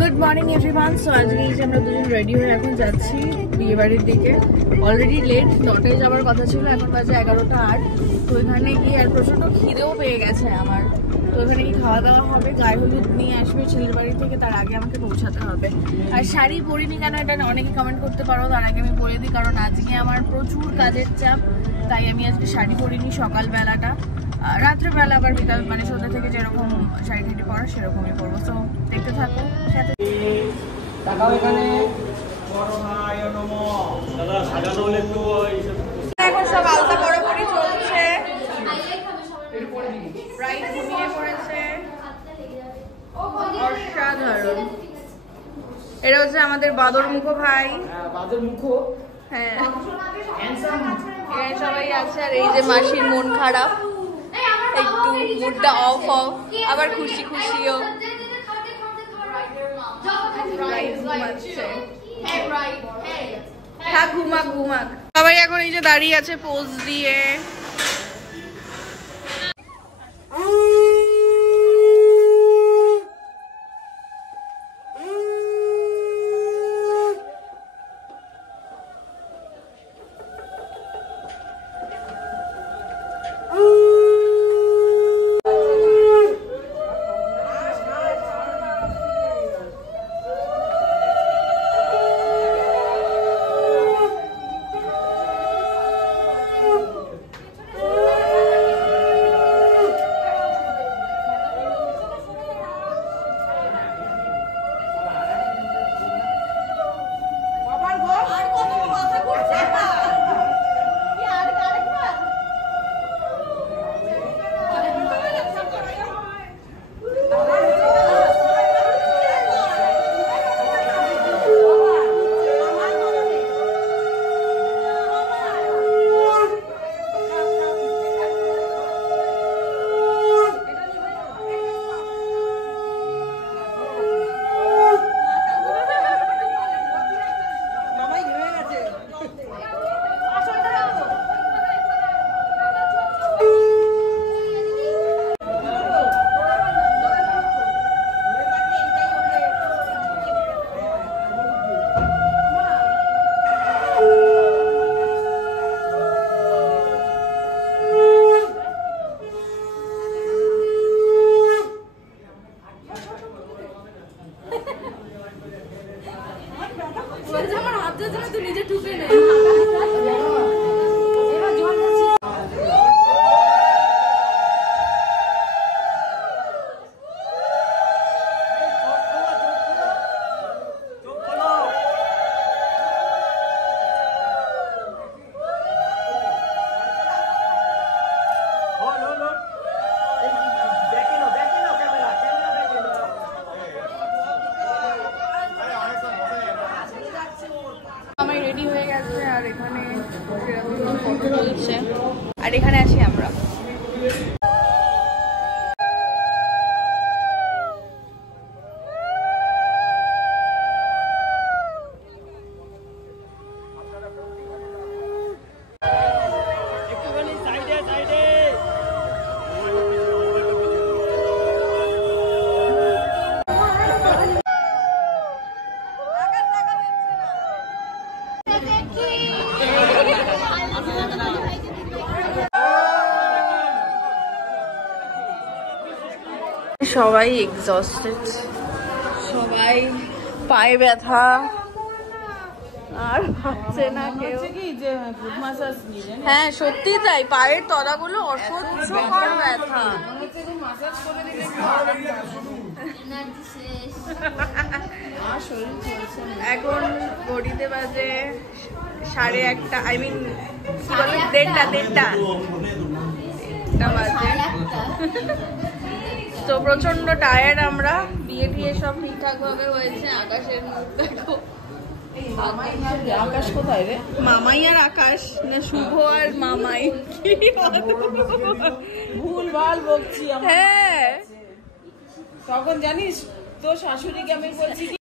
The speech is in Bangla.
Good morning everyone. সো আজকে আমরা দুজন রেডি হয়ে এখন যাচ্ছি বিয়ে বাড়ির দিকে। অলরেডি লেট, 9টায় যাওয়ার কথা ছিল, এখন বাজে 11টা 8। তো এখানে গিয়ে আর প্রচণ্ড খিদেও পেয়ে গেছে আমার। তো এখানে গিয়ে খাওয়া দাওয়া হবে, গায়ে হলুদ নিয়ে আসবে ছেলের বাড়ি থেকে, তার আগে আমাকে পৌঁছাতে হবে। আর শাড়ি পরিনি কেন এটা অনেকে কমেন্ট করতে পারো, তার আগে আমি বলে দিই, কারণ আজকে আমার প্রচুর কাজের চাপ, তাই আমি আজকে শাড়ি পরিনি সকালবেলাটা। রাত্রেবেলা আবার বিকাল মানে সন্ধ্যা থেকে যেরকম শাড়ি ঠাড়ি পরা সেরকমই পরবো। তো দেখতে থাকো সাথে। এখন সব আলতা পরাপরি চলছে, ব্রাইড ঘুমিয়ে পড়েছে, অসাধারণ। এটা হচ্ছে আমাদের বাদর মুখো ভাই, বাদর মুখো, হ্যাঁ সবাই আছে। আর এই যে মাসির মন খারাপ, একটু মুডটা অফ অফ, আবার খুশি খুশিও। ঘুমাক ঘুমাক সবাই এখন এই যে দাঁড়িয়ে আছে পোজ দিয়ে। রেডি হয়ে গেছে আর এখানে ফটো তুলছে, আর এখানে আছি আমরা। সবাই এক্সস্টেড, সবাই পায়ে ব্যথা, আর ভাবছে না কেউ। হ্যাঁ সত্যি তাই, পায়ের তলাগুলো অসহ্যকর ব্যথা। এখন ঘড়িতে বাজে 1:30, আই মিন কি বলে 1:30 বাজে। তো প্রচন্ড টায়ার্ড আমরা, বিয়ে টিয়ে সব ঠিকঠাক ভাবে হয়েছে। আকাশের মুখ দেখো, আকাশ কোথায় রে? মামাই আর আকাশ না শুভ আর মামাই? ভুল ভাল বকছি। হ্যাঁ তখন জানিস তোর শাশুড়িকে আমি বলছি